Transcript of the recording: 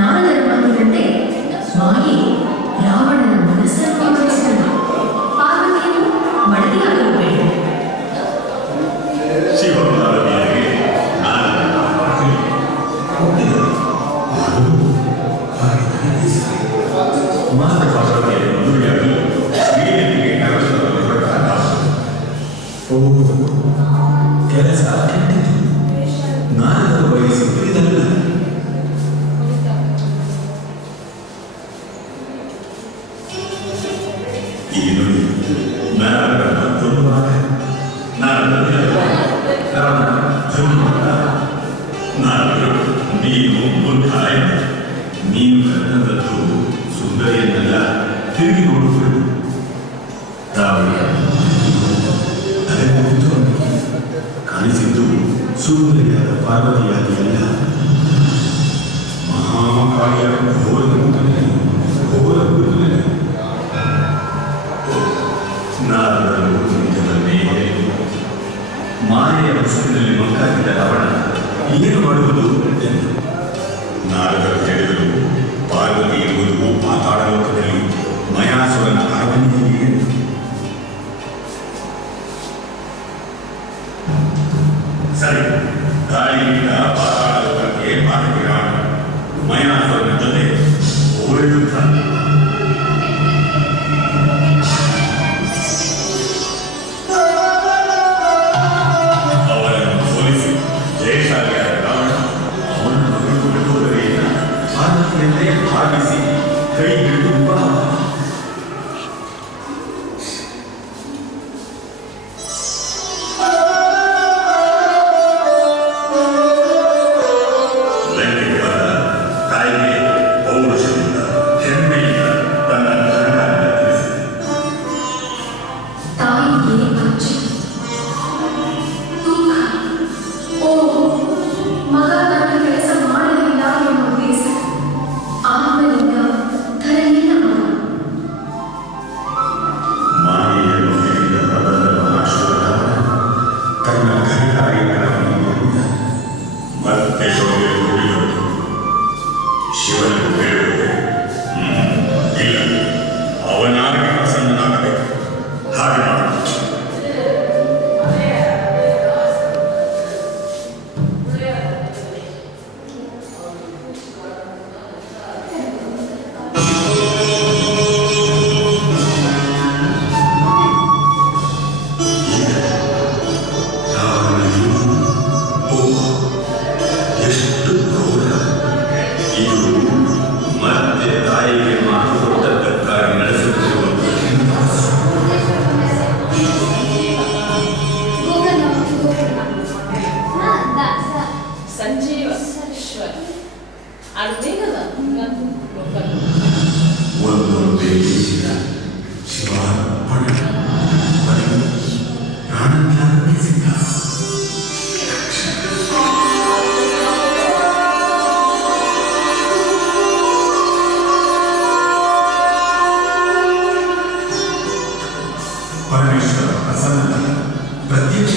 ನಾರದರ ಮಾತಿನಂತೆ ಮಾಯೆ ರಾವಣನ ಮನಸ್ಸನ್ನು ಆವರಿಸಿದಳು. ಪಾರ್ವತಿಯನ್ನು ಮಡದಿಯಾಗಲು ಬೇಡ. ಕೆಲಸ ಕೆಟ್ಟಿತು. ನಾರದರ ವಯಸ್ಸು ಇದಲ್ಲ. ನೀನು ಬುದ್ಧಾಯ, ನೀನು ಕನ್ನಡದ್ದು ಸುಂದರಿಯನ್ನೆಲ್ಲ ತಿರುಗಿ ನೋಡುವುದು. ರಾವಣ ಅದನ್ನು ಕಾಣಿಸಿದ್ದು ಸುಂದರಿಯಾದ ಪಾರ್ವತಿಯಾಗಿ ಅಲ್ಲ, ಮಹಾಕಾಳಿಯ ಘೋರ ಘೋರ ಗುರುವಿನ ನಾರದರು ನಿಜವನ್ನೇ ಮಾಯೆಯ ಹೊಸತಿನಲ್ಲಿ ಮಂಕಾಗಿದ್ದ ರಾವಣ ಏನು ಮಾಡುವುದು ಎಂದು ನಾರದರು ಹೇಳಿದರು. ಪಾರ್ವತಿ ಎಂಬುದು ಪಾತಾಳ ಲೋಕದಲ್ಲಿ ಮಯಾಸುರನ ಅರಮನೆಯಲ್ಲಿ ಎಂದು. ಸರಿ, ಗಾಳಿಯಿಂದ ಪಾತಾಳ ಲೋಕಕ್ಕೆ ಪಾರ್ವತಿ ಮಯಾಸುರನ ಜೊತೆ ಹೋರಾಡುತ್ತ ಭಾವಿಸಿ ಕೈ ಹಿಡಿದು ತಾಯಿಗೆ ಪೌರುಷದಿಂದ ಹೆಮ್ಮೆಯಿಂದ ತನ್ನ ಘನವನ್ನು ತಿಳಿಸಿದೆ. ತಾಯಿಗೆ ಅಚ್ಚು ದುಃಖ, ಓ ಮಗ ತನ್ನ ಕೆಲಸ ಮಾಡಲಿಲ್ಲ ಎಂಬ ಬೇಸರ. ಆಮೇಲಿಂದ ಧರೆಯಿಲ್ಲ ಮಗ. ಮಾಯೆಯ ಲೋಕದಿಂದ ಹೊರಬಂದ ಮಹಾಶೂರ ತನ್ನ ಘನಕಾರ್ಯಗಳನ್ನು ಮತ್ತೆ ಶೌರ್ಯ ನುಡಿದರು. ಶಿವನನ್ನು ಹೇಳಿದೆ, ಇಲ್ಲ, ಅವನಾಗಿ ಪ್ರಸನ್ನನಾಗಬೇಕು, ಹಾಗೆ ಮಾಡ. ಎಷ್ಟು ಘೋರ ಇದು! ಮತ್ತೆ ತಾಯಿಗೆ ಮಾತು ಕೊಟ್ಟದ್ದಕ್ಕಾಗಿ ನಡೆಸುತ್ತಿರುವ ಸಂಜೀವ ಒಂದೊಂದೇ ಶಿವಾರ್ಪಣ ಪ್ರಾಣತ್ಯಾಗಕ್ಕೆ ಸಿದ್ಧ. ಪರಮೇಶ್ವರ ಪ್ರಸನ್ನ ಪ್ರತ್ಯಕ್ಷ